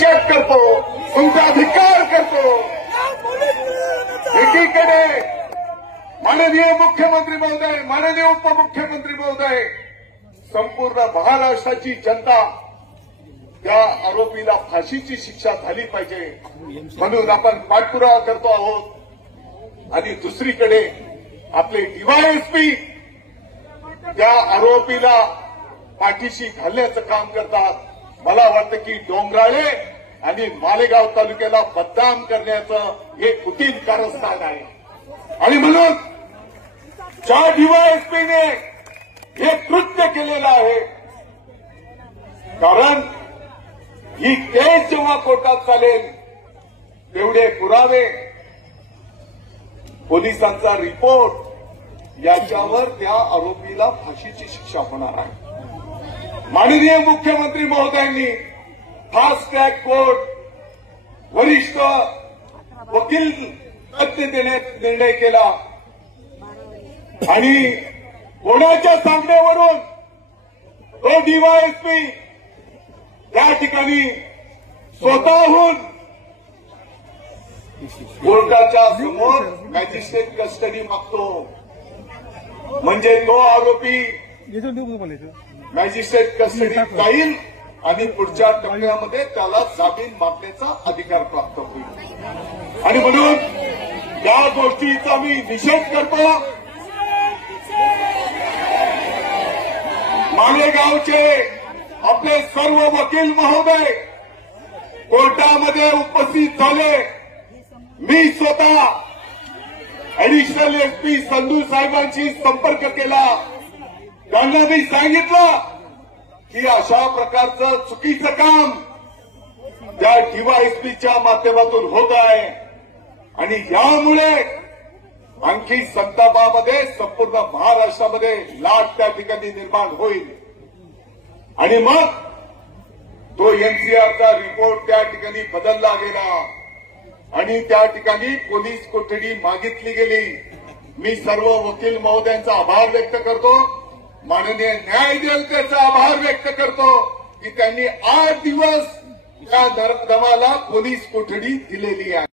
निषेध करतो, तुमचा धिक्कार करतो। एकीकडे माननीय मुख्यमंत्री महोदय, माननीय उपमुख्यमंत्री महोदय, संपूर्ण महाराष्ट्राची जनता त्या आरोपीला फाशीची शिक्षा झाली पाहिजे म्हणून आपण पाठपुरावा करतो आहोत। आणि दुसरीकडे आपले डीवायएसपी त्या आरोपीला पाठीशी घालण्याचं काम करतात। मला वाटतं की डोंगराळे आणि मालेगाव तालुक्याला बदनाम करण्याचं हे कुटील कारस्थान आहे। आणि म्हणून ज्या डीवायएसपीने हे कृत्य केलेलं आहे, कारण ही केस जेव्हा कोर्टात चालेल तेवढे पुरावे, पोलिसांचा रिपोर्ट याच्यावर त्या आरोपीला फाशीची शिक्षा होणार आहे। माननीय मुख्यमंत्री महोदयांनी फास्ट ट्रॅक कोर्ट, वरिष्ठ वकील तज्ञ देण्याचा निर्णय केला आणि कोणाच्या सांगण्यावरून तो डीवायएसपी त्या ठिकाणी स्वतःहून कोर्टाच्या समोर मॅजिस्ट्रेट कस्टडी मागतो, म्हणजे तो आरोपी मॅजिस्ट्रेट कस्टडीत जाईल आणि पुढच्या टप्प्यामध्ये त्याला जामीन मागण्याचा अधिकार प्राप्त होईल। आणि म्हणून या गोष्टीचा मी निषेध करतो। मालेगावचे आपले सर्व वकील महोदय कोर्टामध्ये उपस्थित झाले। मी स्वतः ऍडिशनल एसपी संधू साहेबांशी संपर्क केला, त्यांना मी सांगितलं की अशा प्रकारचं चुकीचं काम त्या डीवायएसपीच्या माध्यमातून होत आहे आणि यामुळे आणखी संतापामध्ये संपूर्ण महाराष्ट्रामध्ये लाट त्या ठिकाणी निर्माण होईल। आणि मग तो एनसीआरचा रिपोर्ट त्या ठिकाणी बदलला गेला आणि त्या ठिकाणी पोलीस कोठडी मागितली गेली। मी सर्व वकील महोदयांचा आभार व्यक्त करतो, माननीय न्यायदेवतेचा आभार व्यक्त करतो की त्यांनी 8 दिवस त्या नराधमाला पोलीस कोठडी दिलेली आहे।